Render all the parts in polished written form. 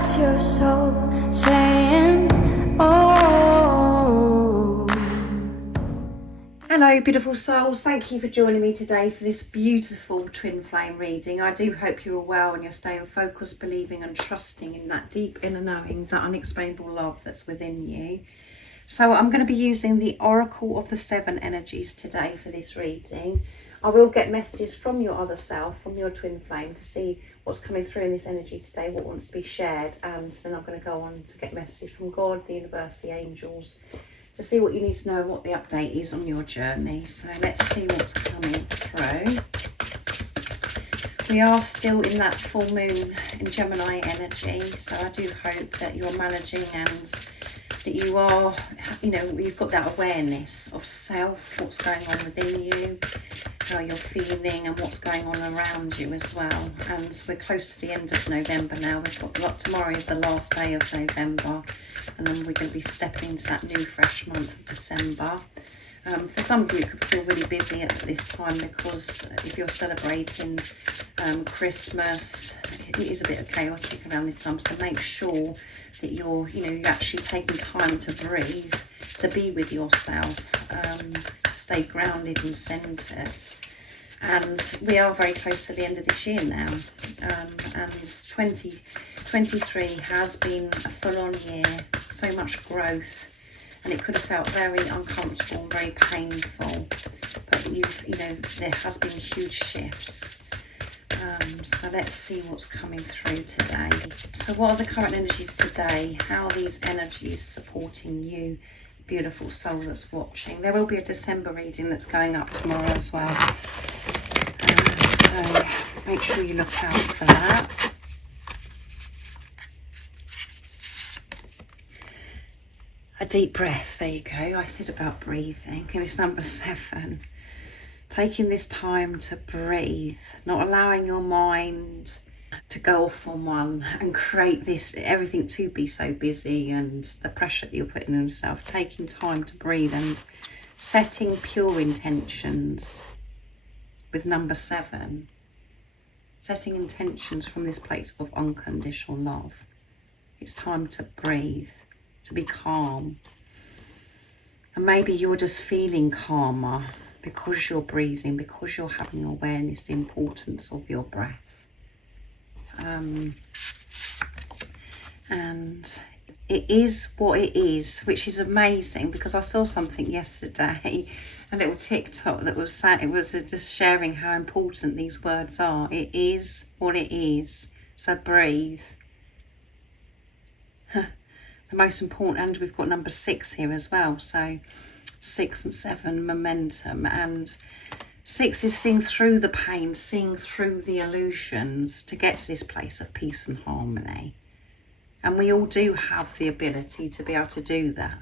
That's your soul saying, oh. Hello beautiful souls, thank you for joining me today for this beautiful twin flame reading. I do hope you're well and you're staying focused, believing and trusting in that deep inner knowing, that unexplainable love that's within you. So I'm going to be using the Oracle of the Seven Energies today for this reading. I will get messages from your other self, from your twin flame, to see what's coming through in this energy today, what wants to be shared, and then I'm going to go on to get messages from God, the universe, the angels, to see what you need to know and what the update is on your journey. So let's see what's coming through. We are still in that full moon in Gemini energy, so I do hope that you're managing and that you are, you've got that awareness of self, what's going on within you, how you're feeling and what's going on around you as well. And we're close to the end of November now. We've got tomorrow is the last day of November, and then we're going to be stepping into that new fresh month of December. For some of you, it could feel really busy at this time because if you're celebrating Christmas, it is a bit chaotic around this time. So make sure that you're actually taking time to breathe, to be with yourself, stay grounded and centered. And we are very close to the end of this year now. And 2023 has been a full-on year, so much growth. And it could have felt very uncomfortable and very painful, but there has been huge shifts. So let's see what's coming through today. So what are the current energies today? How are these energies supporting you, beautiful soul that's watching? There will be a December reading that's going up tomorrow as well. So make sure you look out for that. A deep breath, there you go. I said about breathing, and it's number 7. Taking this time to breathe, not allowing your mind to go off on one and create everything to be so busy and the pressure that you're putting on yourself. Taking time to breathe and setting pure intentions with number 7. Setting intentions from this place of unconditional love. It's time to breathe, to be calm. And maybe you're just feeling calmer because you're breathing, because you're having awareness, the importance of your breath. And it is what it is, which is amazing, because I saw something yesterday, a little TikTok that was saying, it was just sharing how important these words are. It is what it is. So breathe. The most important, and we've got number 6 here as well. So 6 and 7, momentum, and 6 is seeing through the pain, seeing through the illusions to get to this place of peace and harmony. And we all do have the ability to be able to do that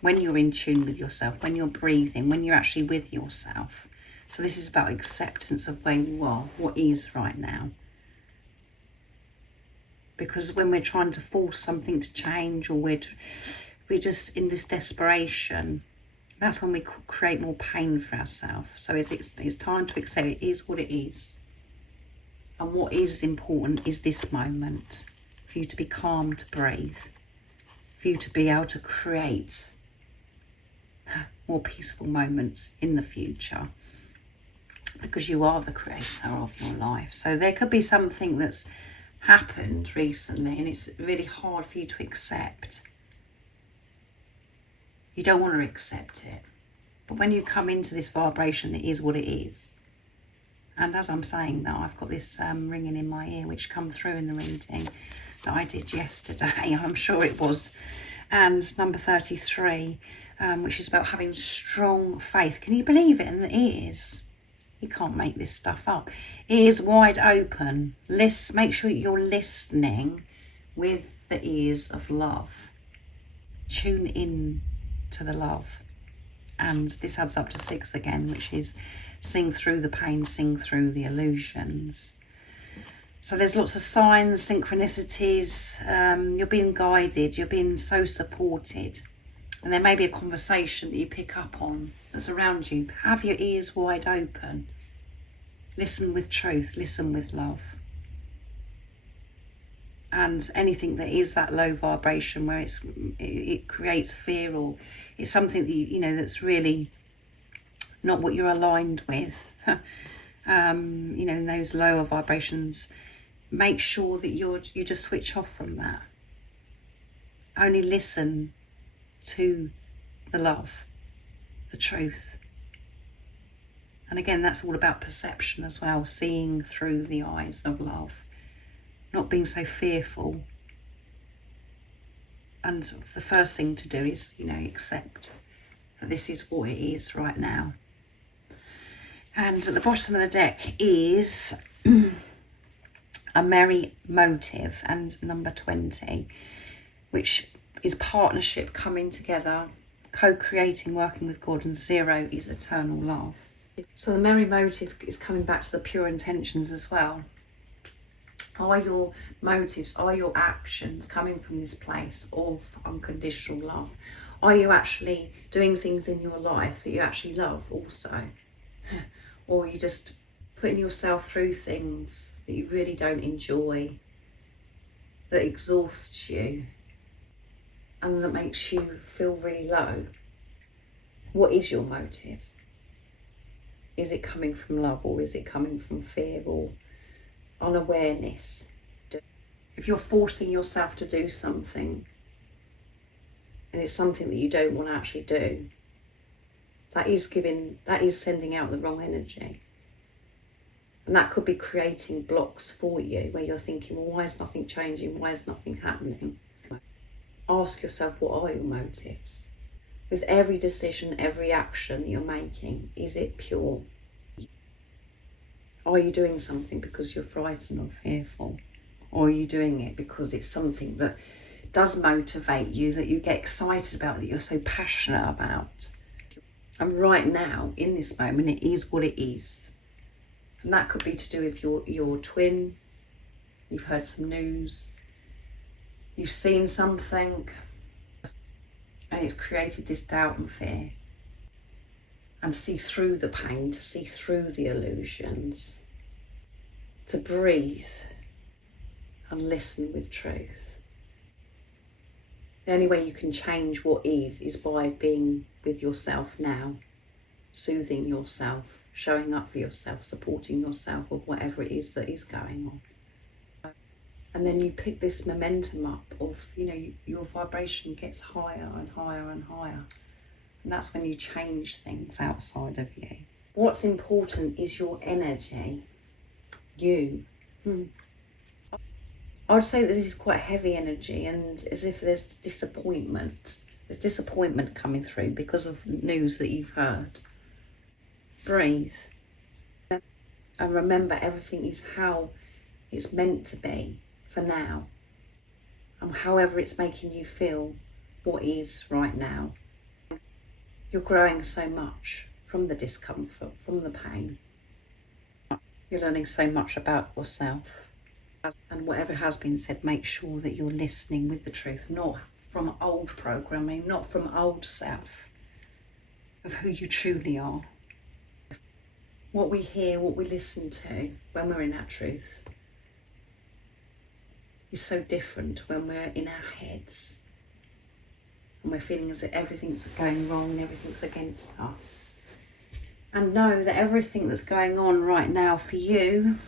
when you're in tune with yourself, when you're breathing, when you're actually with yourself. So this is about acceptance of where you are, what is right now. Because when we're trying to force something to change, or we're just in this desperation, that's when we create more pain for ourselves. So it's time to accept it is what it is. And what is important is this moment, for you to be calm, to breathe, for you to be able to create more peaceful moments in the future, because you are the creator of your life. So there could be something that's happened recently and it's really hard for you to accept. You don't want to accept it, but when you come into this vibration, it is what it is. And as I'm saying that, I've got this ringing in my ear which come through in the reading that I did yesterday, I'm sure it was, and number 33, which is about having strong faith. Can you believe it? And it is. You can't make this stuff up. Ears wide open. Make sure you're listening with the ears of love. Tune in to the love. And this adds up to 6 again, which is sing through the pain, sing through the illusions. So there's lots of signs, synchronicities. You're being guided. You're being so supported. And there may be a conversation that you pick up on that's around you. Have your ears wide open. Listen with truth, listen with love. And anything that is that low vibration where it creates fear, or it's something that you know that's really not what you're aligned with, you know, in those lower vibrations, make sure that you just switch off from that. Only listen to the love, the truth. And again, that's all about perception as well, seeing through the eyes of love, not being so fearful. And the first thing to do is, you know, accept that this is what it is right now. And at the bottom of the deck is a merry motive, and number 20, which is partnership, coming together, co-creating, working with God, and 0 is eternal love. So the merry motive is coming back to the pure intentions as well. Are your motives, are your actions coming from this place of unconditional love? Are you actually doing things in your life that you actually love also? Or are you just putting yourself through things that you really don't enjoy, that exhausts you, and that makes you feel really low? What is your motive? Is it coming from love, or is it coming from fear or unawareness? If you're forcing yourself to do something and it's something that you don't want to actually do, that is sending out the wrong energy. And that could be creating blocks for you where you're thinking, well, why is nothing changing? Why is nothing happening? Ask yourself, what are your motives? With every decision, every action you're making, is it pure? Are you doing something because you're frightened or fearful? Or are you doing it because it's something that does motivate you, that you get excited about, that you're so passionate about? And right now, in this moment, it is what it is. And that could be to do with your twin. You've heard some news. You've seen something. And it's created this doubt and fear. And see through the pain, to see through the illusions. To breathe and listen with truth. The only way you can change what is by being with yourself now, soothing yourself, showing up for yourself, supporting yourself with whatever it is that is going on. And then you pick this momentum up of, you know, your vibration gets higher and higher and higher. And that's when you change things outside of you. What's important is your energy, you. I would say that this is quite heavy energy, and as if there's disappointment. There's disappointment coming through because of news that you've heard. Breathe. And remember, everything is how it's meant to be for now. And however it's making you feel, what is right now. You're growing so much from the discomfort, from the pain. You're learning so much about yourself. And whatever has been said, make sure that you're listening with the truth, not from old programming, not from old self, of who you truly are. What we hear, what we listen to when we're in our truth is so different when we're in our heads and we're feeling as if everything's going wrong and everything's against us. And know that everything that's going on right now for you,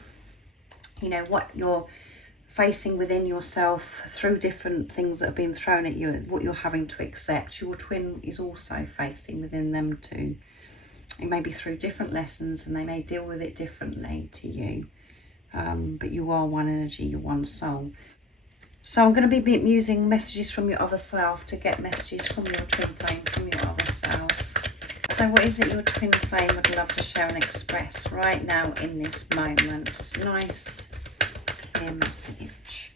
you know, what you're facing within yourself through different things that have been thrown at you, what you're having to accept, your twin is also facing within them too. It may be through different lessons and they may deal with it differently to you. But you are one energy, you're one soul. So I'm going to be using messages from your other self to get messages from your twin flame, from your other self. So what is it your twin flame would love to share and express right now in this moment? Nice, clear message.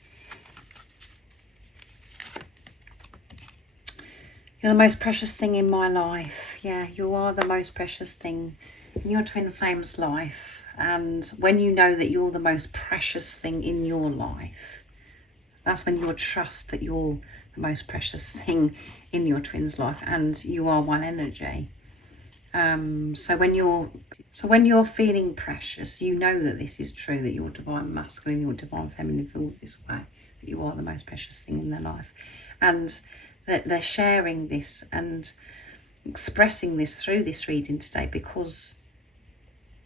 You're the most precious thing in my life. Yeah, you are the most precious thing in your twin flame's life. And when you know that you're the most precious thing in your life, that's when you'll trust that you're the most precious thing in your twin's life and you are one energy. So when you're feeling precious, you know that this is true, that your divine masculine, your divine feminine feels this way, that you are the most precious thing in their life, and that they're sharing this and expressing this through this reading today because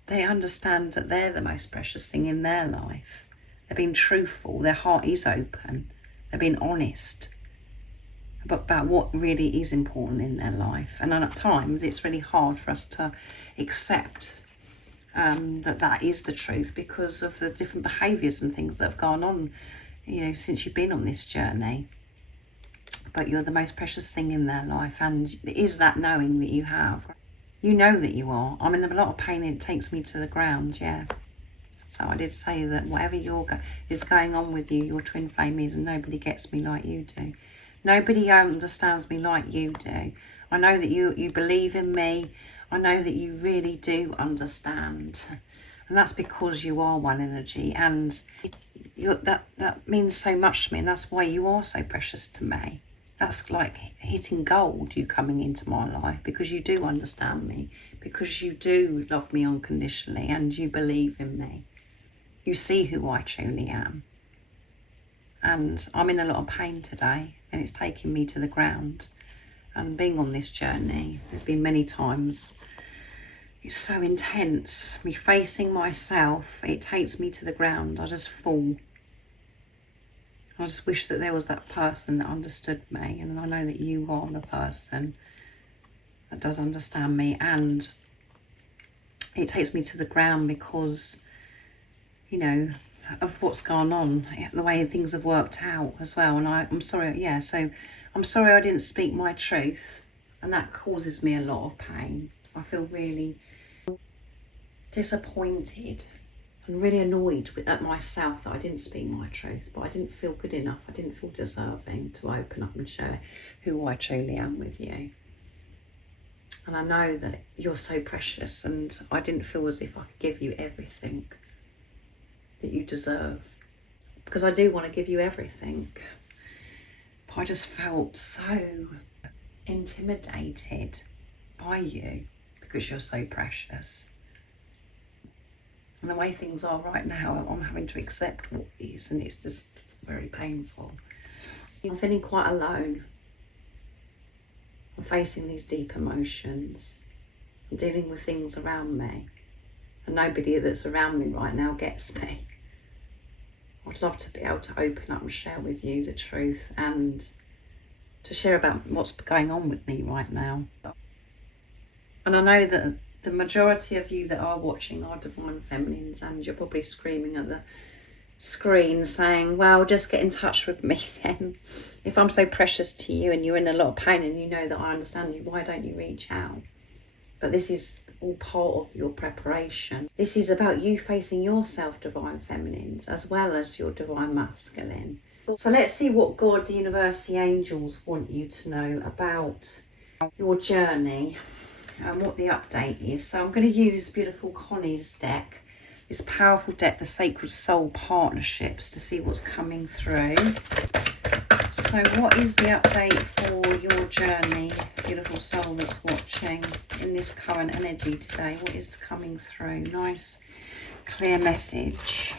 they understand that they're the most precious thing in their life. They're being truthful, their heart is open, they're being honest about what really is important in their life. And at times it's really hard for us to accept that is the truth because of the different behaviours and things that have gone on, since you've been on this journey. But you're the most precious thing in their life, and it is that knowing that you have. You know that you are. I'm in a lot of pain and it takes me to the ground, yeah. So I did say that whatever is going on with you, your twin flame is, and nobody gets me like you do. Nobody understands me like you do. I know that you believe in me. I know that you really do understand. And that's because you are one energy, and that means so much to me, and that's why you are so precious to me. That's like hitting gold, you coming into my life, because you do understand me, because you do love me unconditionally, and you believe in me. You see who I truly am. And I'm in a lot of pain today, and it's taking me to the ground. And being on this journey, there's been many times, it's so intense. Me facing myself, it takes me to the ground. I just fall. I just wish that there was that person that understood me, and I know that you are the person that does understand me. And it takes me to the ground because, of what's gone on, the way things have worked out as well. And I'm sorry, so I'm sorry I didn't speak my truth, and that causes me a lot of pain. I feel really disappointed and really annoyed at myself that I didn't speak my truth, but I didn't feel good enough. I didn't feel deserving to open up and share who I truly am with you. And I know that you're so precious, and I didn't feel as if I could give you everything that you deserve, because I do want to give you everything. But I just felt so intimidated by you because you're so precious. And the way things are right now, I'm having to accept what is, and it's just very painful. I'm feeling quite alone. I'm facing these deep emotions. I'm dealing with things around me, and nobody that's around me right now gets me. I'd love to be able to open up and share with you the truth, and to share about what's going on with me right now. And I know that the majority of you that are watching are divine feminines, and you're probably screaming at the screen saying, well, just get in touch with me then. If I'm so precious to you and you're in a lot of pain and you know that I understand you, why don't you reach out? But this is all part of your preparation. This is about you facing yourself, divine feminines, as well as your divine masculine. So let's see what God, the universe, the angels want you to know about your journey and what the update is. So I'm going to use beautiful Connie's deck, this powerful deck, the Sacred Soul Partnerships, to see what's coming through. So what is the update for your journey, beautiful soul that's watching, in this current energy today? What is coming through? Nice, clear message.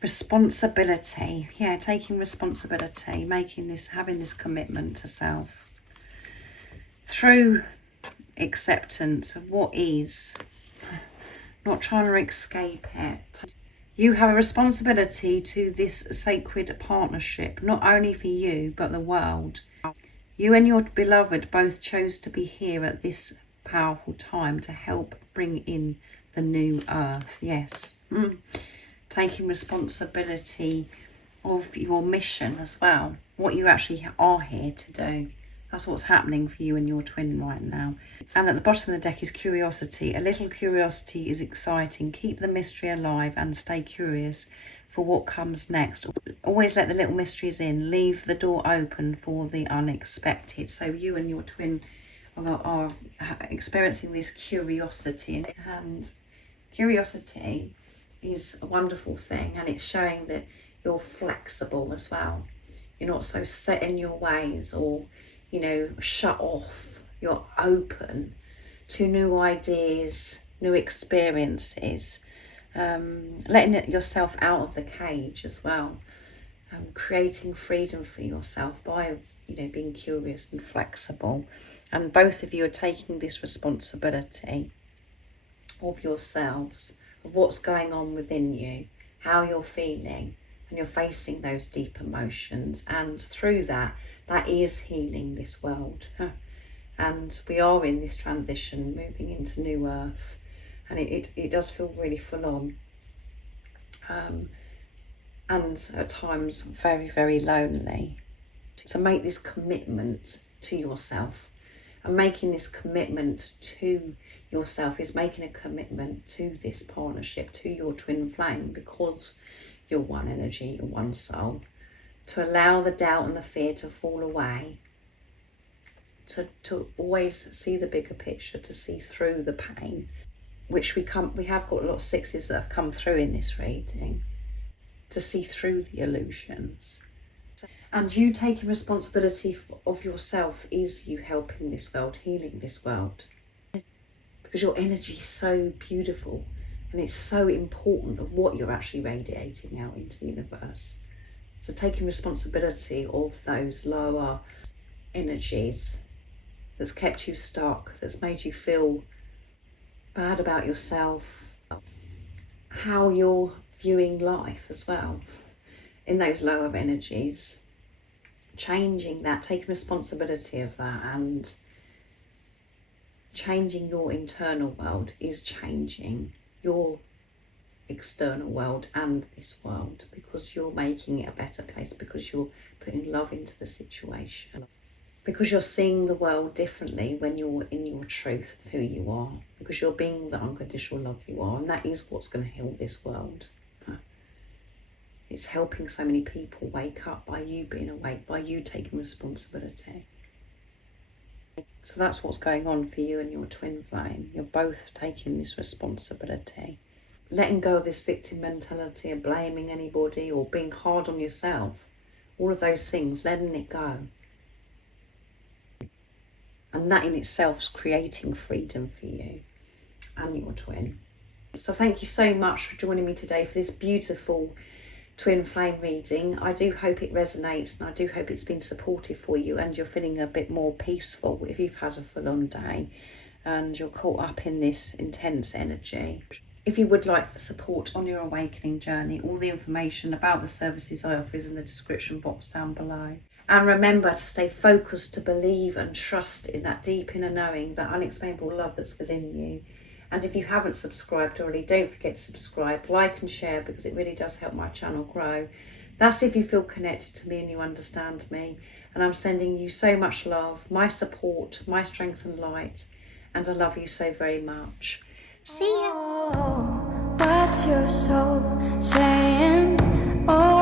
Responsibility. Yeah, taking responsibility, having this commitment to self. Through acceptance of what is, not trying to escape it. You have a responsibility to this sacred partnership, not only for you, but the world. You and your beloved both chose to be here at this powerful time to help bring in the new earth. Yes. Taking responsibility of your mission as well, what you actually are here to do. That's what's happening for you and your twin right now. And at the bottom of the deck is curiosity. A little curiosity is exciting. Keep the mystery alive and stay curious for what comes next. Always let the little mysteries in. Leave the door open for the unexpected. So you and your twin are experiencing this curiosity. And curiosity is a wonderful thing, and it's showing that You're flexible as well. You're not so set in your ways or, you know, shut off. You're open to new ideas, new experiences, letting yourself out of the cage as well, creating freedom for yourself by, you know, being curious and flexible. And both of you are taking this responsibility of yourselves, of what's going on within you, how you're feeling, and you're facing those deep emotions. And through that, that is healing this world. And we are in this transition, moving into new earth, and it does feel really full on, and at times very, very lonely. So make this commitment to yourself, and making this commitment to yourself is making a commitment to this partnership, to your twin flame, because you're one energy, you're one soul. To allow the doubt and the fear to fall away, to always see the bigger picture, to see through the pain, which we have got a lot of sixes that have come through in this reading, to see through the illusions. And you taking responsibility of yourself is you helping this world, healing this world, because your energy is so beautiful and it's so important of what you're actually radiating out into the universe. So taking responsibility of those lower energies that's kept you stuck, that's made you feel bad about yourself, how you're viewing life as well in those lower energies, changing that, taking responsibility of that, and changing your internal world is changing your external world and this world, because you're making it a better place, because you're putting love into the situation, because you're seeing the world differently when you're in your truth of who you are, because you're being the unconditional love you are, and that is what's going to heal this world. It's helping so many people wake up by you being awake, by you taking responsibility. So that's what's going on for you and your twin flame. You're both taking this responsibility, letting go of this victim mentality of blaming anybody or being hard on yourself. All of those things, letting it go. And that in itself is creating freedom for you and your twin. So thank you so much for joining me today for this beautiful twin flame reading. I do hope it resonates, and I do hope it's been supportive for you and you're feeling a bit more peaceful if you've had a full-on day and you're caught up in this intense energy. If you would like support on your awakening journey, all the information about the services I offer is in the description box down below. And remember to stay focused, to believe and trust in that deep inner knowing, that unexplainable love that's within you. And if you haven't subscribed already, don't forget to subscribe, like and share, because it really does help my channel grow. That's if you feel connected to me and you understand me. And I'm sending you so much love, my support, my strength and light. And I love you so very much. See ya. Oh, what's your soul saying? Oh.